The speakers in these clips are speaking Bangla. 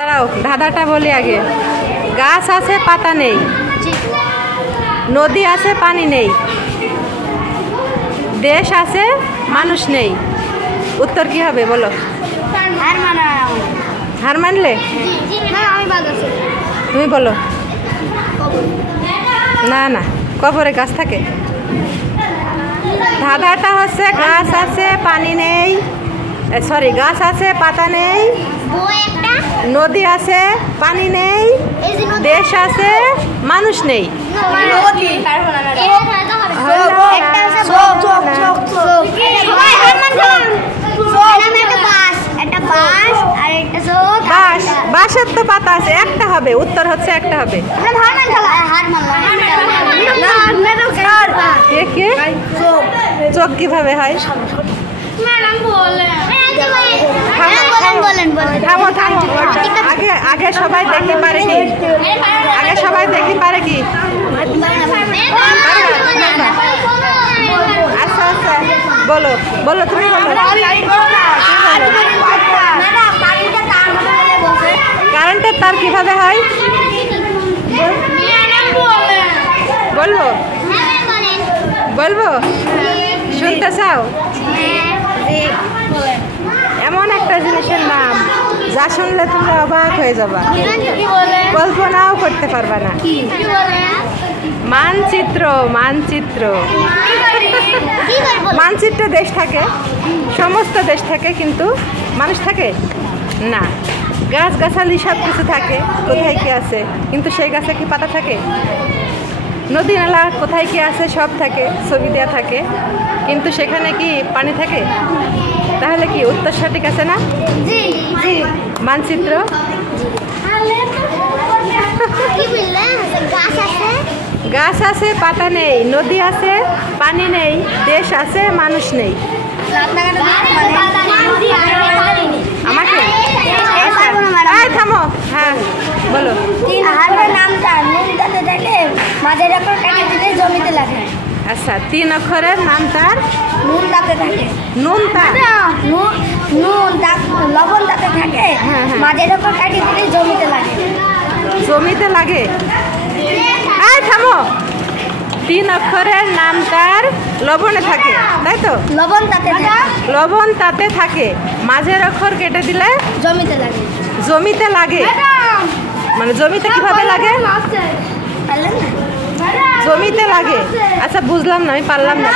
দাঁড়াও, ধাঁধাটা বলি আগে। গাছ আছে পাতা নেই, নদী আছে পানি নেই, দেশ আছে মানুষ নেই। উত্তর কি হবে বলো? হার মানলে? তুমি বলো। না না, কবরে গাছ থাকে। ধাঁধাটা হচ্ছে গাছ আছে পানি নেই, সরি গাছ আছে পাতা নেই, নদী আছে পানি নেই, দেশ আছে মানুষ নেই। বাঁশের তো পাতা আছে, একটা হবে। উত্তর হচ্ছে একটা হবে। চোখ কিভাবে হয়? থামো থামো, আগে আগে সবাই দেখতে পারে কি? আগে সবাই দেখতে পারে কি? আচ্ছা আচ্ছা, বলো বলো, তুমি বলো। কারেন্টের তার কিভাবে হয় বলবো? বলবো, শুনতে চাও? এমন একটা জিনিসের নাম যা শুনলে তোমরা অবাক হয়ে যাবা, কল্পনাও করতে পারবা না। মানচিত্র। মানচিত্র, মানচিত্রে দেশ থাকে, সমস্ত দেশ থাকে, কিন্তু মানুষ থাকে না। গাছ গাছালি সব কিছু থাকে, কোথায় কি আছে, কিন্তু সেই গাছে কি পাতা থাকে? নদী নালা কোথায় কি আছে সব থাকে, ছবি দেওয়া থাকে, কিন্তু সেখানে কি পানি থাকে? তাহলে কি উত্তর সঠিক আছে না? মানচিত্র। গাছ আছে পাতা নেই, নদী আছে পানি নেই, দেশ আছে মানুষ নেই। আমাকে থামো, হ্যাঁ বলো। আচ্ছা, 3 অক্ষরের নাম তার নুন তাতে থাকে। নুন লবণ তাতে থাকে, মাঝের ওপর কাটি দিলে জমিতে লাগে। জমিতে লাগে? থামো, 3 অক্ষরের নাম তার লবণে থাকে, তাই তো? লবণ তাতে লবণ তাতে থাকে, মাঝের অক্ষর কেটে দিলে জমিতে লাগে। জমিতে লাগে মানে জমিতে কিভাবে লাগে? জমিতে লাগে। আচ্ছা বুঝলাম না, আমি পারলাম না।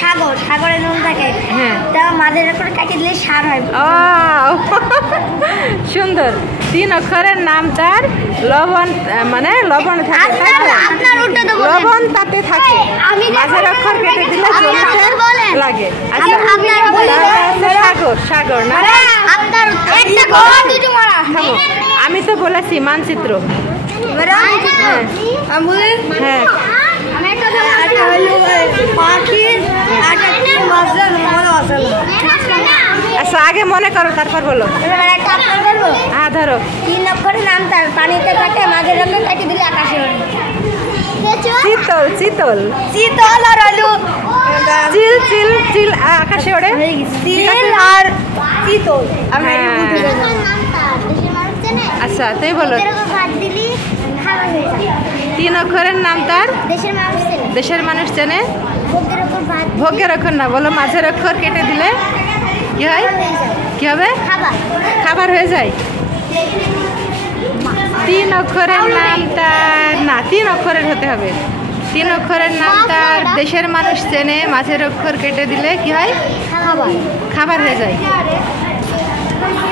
সাগর, সাগরে নুন থাকে, হ্যাঁ, মাঝের উপর কাটি দিলে সার হয়। সুন্দর। 3 অক্ষরের নাম তার লবণ, মানে লবণ থাকে, লবণ তাতে থাকে, মাঝের অক্ষর কেটে দিলে জমিতে লাগে। আচ্ছা, সাগর। সাগর না? আমি তো বলেছি মানচিত্র। হ্যাঁ, আচ্ছা আগে মনে করো, তারপর বলো। হ্যাঁ ধরো। 3 অক্ষরের নাম তার পানিতে থাকে, মাঝের অক্ষর কাটি দিলে আকাশে ওড়ে। চিতল। চিতল আর আলু। চিল চিল চিল আকাশে ওড়ে। চিল আর চিতল। আচ্ছা তুই বলো। 3 অক্ষরের নাম তার দেশের মানুষ চেনে। ভোগের অক্ষর না, বলো মাঝের অক্ষর কেটে দিলে কি হয়? কি হবে? খাবার হয়ে যায়। 3 অক্ষরের নাম তার, না 3 অক্ষরের হতে হবে। 3 অক্ষরের নাম তার দেশের মানুষ চেনে, মাঝের অক্ষর কেটে দিলে কি হয়? খাবার হয়ে যায়।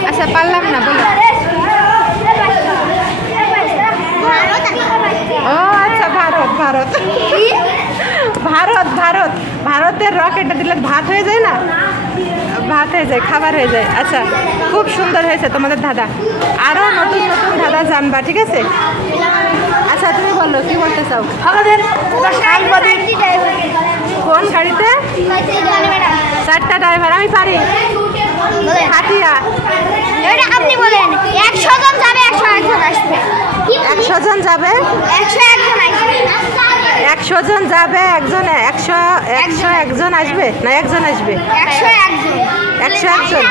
আচ্ছা পারলাম না, বলো। ও আচ্ছা, ভারত। ভারত ভারত ভারত ভারতের র কেটে দিলে ভাত হয়ে যায় না? ভাত হয়ে যায়, খাবার হয়ে যায়। আচ্ছা, খুব সুন্দর হয়েছে তোমাদের ধাঁধা। আরও নতুন নতুন ধাঁধা জানবা, ঠিক আছে? আচ্ছা তুমি বলো, কি বলতে চাও? আমাদের কোন গাড়িতে 4টা ড্রাইভার? আমি পারি। হাতিয়া। আপনি বলেন। 100 জন যাবে, 101 জন আসবে। 100 জন যাবে, 101 জন আসবে। 100 জন যাবে, 101 জন আসবে না? 1 জন আসবে। 101 জন। 101 জন।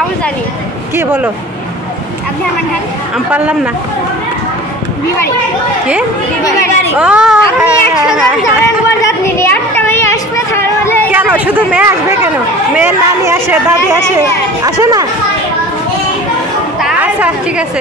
আমি জানি। কি বলো? আপনি আমার খান। আমি পারলাম না। বিবাড়ি। কি? বিবাড়ি। ও আপনি 100 জন যাবেন বরযাত্রী নিয়ে, একটা মেয়ে আসবে তাহলে কেন শুধু মেয়ে আসবে কেন? মেয়ের নানি আসে, দাদি আসে, আসে না? আচ্ছা ঠিক আছে।